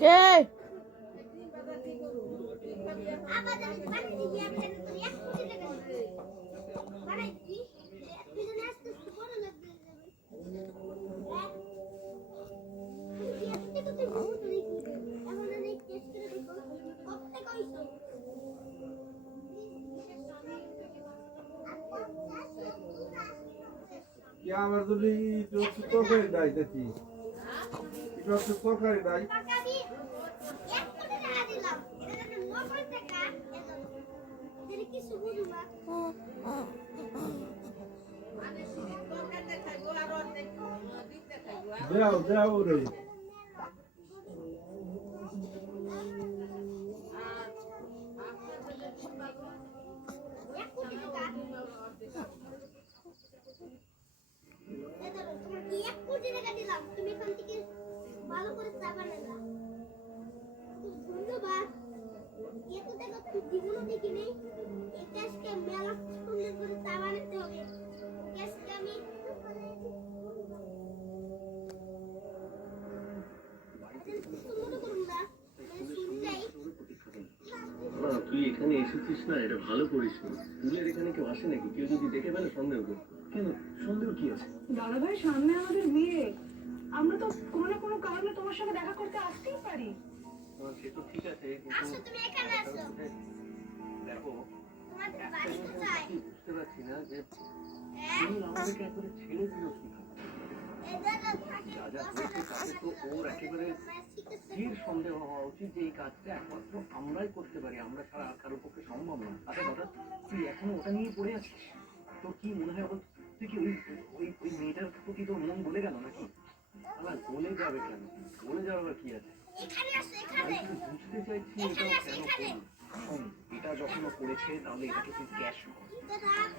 কে আমার যদি তরকারি দেয় দেখি এটা তরকারি দেয় দেও দেও রে তুই এখানে এসেছিস না, এটা ভালো করিস না। স্কুলের এখানে কেউ আসে নাকি? কেউ যদি দেখে ফেলে সন্দেহ করবে। কেন সন্দেহ কি আছে? দাদা ভাই, সামনে আমাদের বিয়ে, আমরা তো কোনো না কোনো কারণে তোমার সঙ্গে দেখা করতে আসতেই পারি। সে তো ঠিক আছে, দেখো বুঝতে পারছি না যে তুমি আমাদেরকে একবারে ছেড়ে দিল কি যা যা হয়েছে তাতে তো ওর একেবারে স্থির সন্দেহ হওয়া উচিত যে এই কাজটা একমাত্র আমরাই করতে পারি, আমরা ছাড়া আর কারোর পক্ষে সম্ভব না। আচ্ছা দাদা, তুই এখনো ওটা নিয়ে পড়ে আছিস? তোর কি মনে হয় তুই কি ওই মেয়েটার প্রতি তোর মন বলে গেল নাকি? আমার বলে যাবে কেন? বলে যাওয়ার কি আছে? বুঝতে চাইছি এটাও কেন করবি। এটা যখন করেছে তাহলে এটাকে তুই ক্যাশ কর।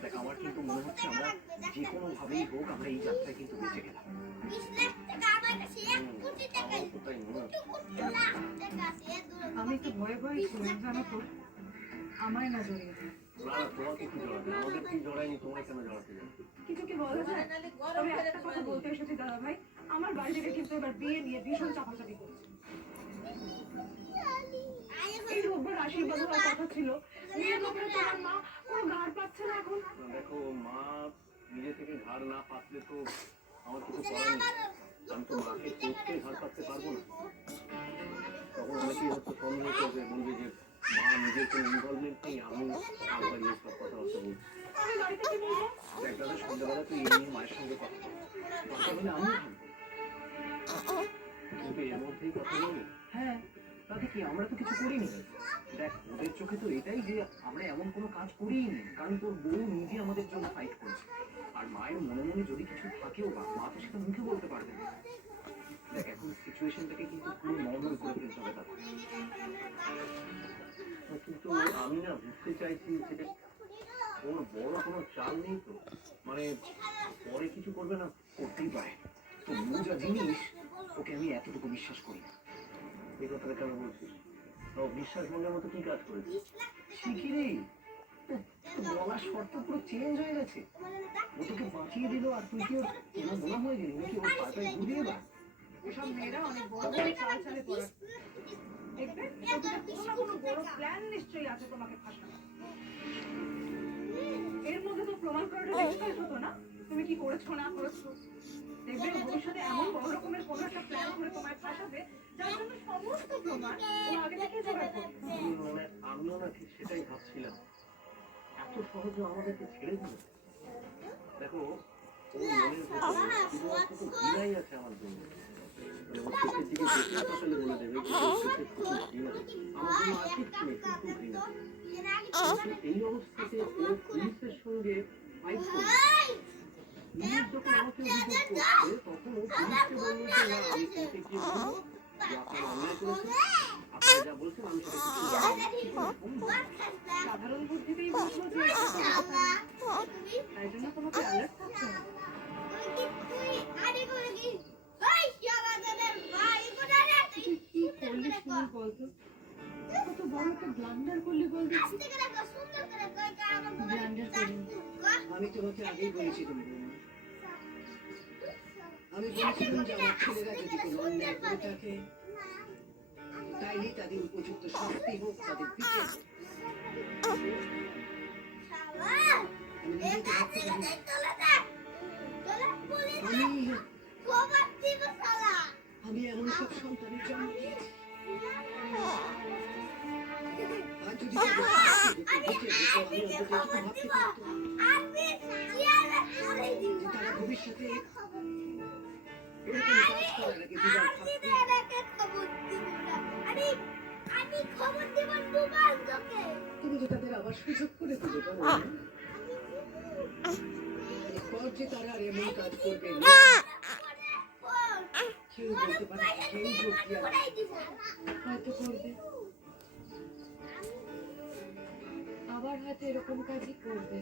দেখ, আমার কিন্তু মনে হচ্ছে আমরা যে কোনো ভাবেই হোক আমরা এই যাত্রায় কিন্তু বেঁচে গেলাম। আমি একটু ভয়ে ভয়ে ছিলাম, জানো তো, আমায় না জড়িয়ে দিই। না, তোমাকে কি জড়াবে? আমাদের কি জড়ায়নি, তোমায় কেন জড়াতে যাবে? কিছু কি বলা যায়? তবে একটা কথা বলতে এসেছি দাদা ভাই, আমার বাড়ি থেকে কিন্তু এবার বিয়ে নিয়ে ভীষণ চাপাচাপি করছে। এই রোববার আশীর্বাদ হওয়ার কথা ছিল, মেয়ের ব্যাপারে তোমার মা কোনো ঘাড় পাচ্ছে না এখন। দেখো, মা নিজে থেকে ঘাড় না পাতলে তো আমার কিছু করার নেই। আমি তো মাকে চোখকে ঘাড় পাততে পারবো না। তখন অনেকেই হচ্ছে সন্দেহ করবে, বলবে যে মা নিজের কোনো ইনভলভমেন্ট নেই, আমি আবার এই সব কথাবার্তা বলছি। দেখ দাদা, সন্ধ্যাবেলা তুই এই নিয়ে মায়ের সঙ্গে কথা বল, কথা বলে আমিও থাকবো, কিন্তু এর মধ্যেই কথা বলবো। হ্যাঁ, তাতে কি, আমরা তো কিছু করিনি। দেখ, ওদের চোখে তো এটাই যে আমরা এমন কোনো কাজ করিই নি, কারণ তোর বউ নিজে আমাদের জন্য ফাইট করেছে। আর মায়ের মনে মনে যদি কিছু থাকেও বা মা তো সেটা মুখে বলতে পারবে না। দেখ, এখন সিচুয়েশনটাকে কিন্তু পুরো নর্মাল করে ফেলতে হবে তাদের। কিন্তু আমি না বুঝতে চাইছি যে ওর বড় কোনো চাল নেই তো, মানে পরে কিছু করবে না, করতেই পারে। তো মু যা জিনিস, ওকে আমি এতটুকু বিশ্বাস করি না। এই কথাটা কেন বলছিস? বিশ্বাস মনের মতো কি কাজ করেছিস? শিখি রে, বলার শর্ত পুরো চেঞ্জ হয়ে গেছে। ও তোকে বাঁচিয়ে দিল আর তুই কি ওর কেনা বোনা হয়ে গেলি নাকি? ওর পাতায় ঘুরিয়ে বা এসব মেয়েরা অনেক বড় বড় চাল চালে পড়ে। দেখবে ওদের কোনো না কোনো বড় প্ল্যান নিশ্চয়ই আছে তোমাকে ফাঁসানো। এর মধ্যে তো প্রমাণ করাটা ডিফিকাল্ট হতো না, তুমি কি করেছো না করেছো। দেখবে ভবিষ্যতে এমন বড় রকমের কোনো একটা প্ল্যান করে তোমায় ফাঁসাবে যার জন্য সমস্ত প্রমাণ ও আগে থেকে জোগাড় করবে। মানে আমিও না ঠিক সেটাই ভাবছিলাম, এত সহজে আমাদেরকে ছেড়ে দিল। দেখো, ওর মনের ভেতরে শুধুমাত্র তো ঘৃণাই আছে আমার জন্য। ওর চোখের দিকে দেখলে সকালে বলে দেবে যে ওর চোখে শুধু ঘৃণা, আমার জন্য আর কিচ্ছু নেই, শুধু ঘৃণা। এই অবস্থাতে ও পুলিশের সঙ্গে ফাইট করবে। পুলিশ যখন আমাকে অভিযোগ করছে তখন ও পুলিশকে বললো যে না, আমি কোর্টে গিয়ে বলবো যে আপনারা অন্যায় করেছেন, বলছেন আমি সেটা কিছু সাধারণ বুদ্ধিতেই বুঝলো যে এটা করতে পারে। তাই জন্য তোমাকে অ্যালার্ট থাকতে হবে। তুই কি করলি শুনি বলতো? কত বড় একটা ব্লান্ডার করলি বলতো? ব্লান্ডার করিনি। আমি তোমাকে আগেই বলেছিলাম আমি বলেছিলাম যে আমার ছেলেরা যদি কোনো অন্যায় করে থাকে তাইলে তাদের উপযুক্ত শাস্তি হোক তাদের পিঠে। আমি নিজেকে ভাবতে পারি আমি এমন সব সন্তানের জন্ম দিয়েছি আর যদি তাদের শাস্তি হতো, বেঁচে যেত, আমি অন্তত একটু ভাবতে পারতাম যে তারা ভবিষ্যতে এরকম কাজ করার আগে দুবার ভাববে। তুমি যে তাদের আবার সুযোগ করে দেবে বলো না? এরপর যে তারা আর এমন কাজ করবে না কেউ বলতে পারে কেউ যোগ্য হয়তো করবে, আবার হয়তো এরকম কাজই করবে।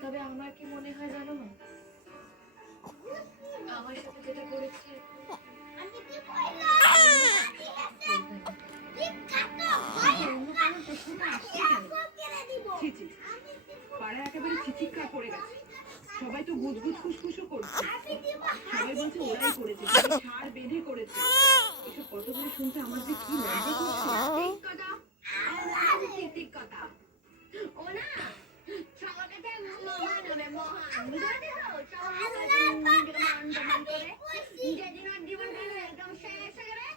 তবে আমার কি মনে হয় জানো না, আমার সাথে যেটা করেছে অন্য কারোর প্রশ্নটা আসছে কেন? ছি ছি, পাড়ায় একেবারে চিচিৎকার পড়ে গেছে। সবাই তো গুজগুজ খুশখুশও করছে, সবাই বলছে ওরাই করেছে, ছাড় বেঁধে করেছে। এসব কতগুলো শুনতে আমার যে কি লজ্জা করছে। ঠিক কথা, ও না সবাইকে মহান হবে, মহান বুঝতে পেরেছো? সবাই করে যেদিন ওর জীবনটা একদম শেষ হয়ে যাবে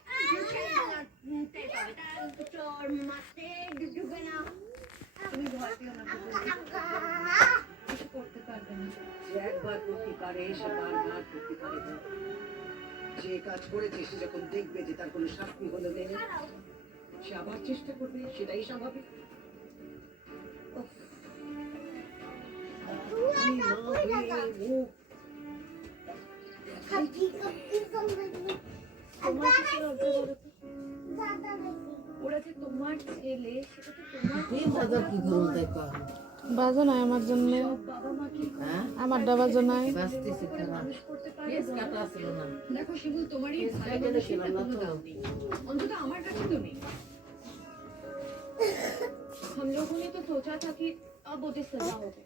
চোর মারতে ঢুকবে না। তুমি ভয় পেও না, কিছু করতে পারবে না। যে একবার করতে পারে সে বারবার করতে পারে না। যে কাজ করেছে সে যখন দেখবে যে তার কোনো শাস্তি হলো নেই সে আবার চেষ্টা করবে, সেটাই স্বাভাবিক। উফ, আমি মা হয়ে মুখ তোমার কি লজ্জা বলো তো? ওরা যে তোমার ছেলে, সেটা তো তোমার বাজো নাই আমার জন্য, বাবা মাকে আমার ডাবা নাই। মানুষ করতে পারে। দেখো শিবুল, তোমারই ভালো মানুষের কোনো দাম নেই, অন্তত আমার কাছে তো নেই। हम लोगों ने तो सोचा था कि अब उन्हें सजा हो गई,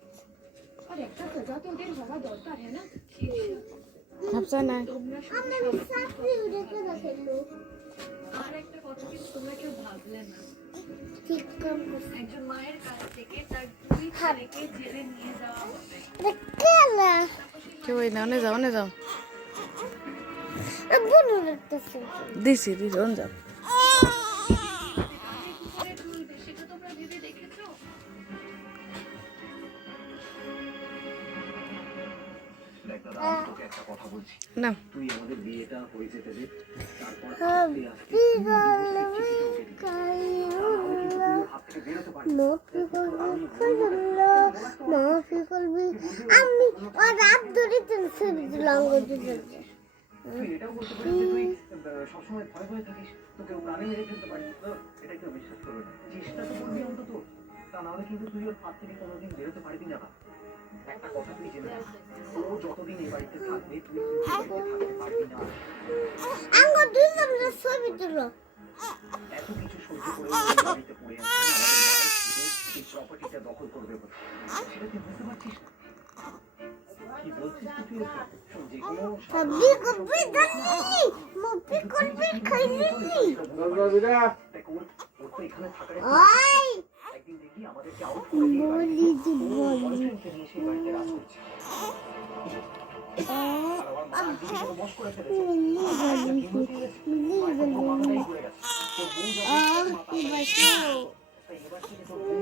और एक सजा तो उन्हें हवा दरकार है ना। ভাবছা নাই তোমরা আর একটা কথা কিন্তু তোমরা কেউ ভাবলে না। একজন মায়ের কাছ থেকে তার দুই ছেলেকে জেলে নিয়ে যাওয়া হবে। কেউ না, অনে যাও, অনে যাও, দিছি দিছি, অন যাও। সেটা তোমরা ভেবে দেখেছো? দেখ দাদা, আমি তোকে একটা কথা বলছি, না তুই আমাদের বিয়েটা হয়ে যেতে দে, তারপর আস্তে আস্তে divorce-এর চিঠিটা ওকে দিবি। তাহলে কিন্তু তুই ওর হাত থেকে বেরোতে পারবি না। আমি ওর রাত ধরে লঙ্গ দিতে তুই এটাও বলতে পারিস যে তুই সবসময় ভয় ভয়ে থাকিস, তোকে ও প্রাণে মেরে ফেলতে পারিস। এটা কেউ বিশ্বাস করবে না। চেষ্টা তো করবি অন্তত, তা নাহলে কিন্তু তুই ওর হাত থেকে কোনোদিন বেরোতে পারবি না। একটা কথা তুই জেনে রাখ, ও যতদিন এই বাড়িতে থাকবে তুই কিন্তু এই বাড়িতে থাকতে পারবি না। আমার দুজন ছবি তুলো। এত কিছু সহ্য করে ও এই বাড়িতে পড়ে আছে, আমাদের বাড়ি থেকে এই প্রপার্টিটা দখল করবে বলে। সেটা তুই বুঝতে পারছিস না? কি বলছিস তুই? শোন, যে কোনো সবই করবি জানি মুপি করবি খাইলি রবিরা দেখ, ওর তো এখানে থাকার ওই একদিন দেখি আমাদেরকে আউট করে দিয়ে বলি যে বলি বয়ফ্রেন্ডকে নিয়ে সেই বাড়িতে রাজ করছে। আর আমার মা একদিন কোনো বশ করে ফেলেছে। বলি মাথাটাই ঘুরে গেছে। তোর বউ যখন কি বাসো তাই এবার থেকে তোর বউ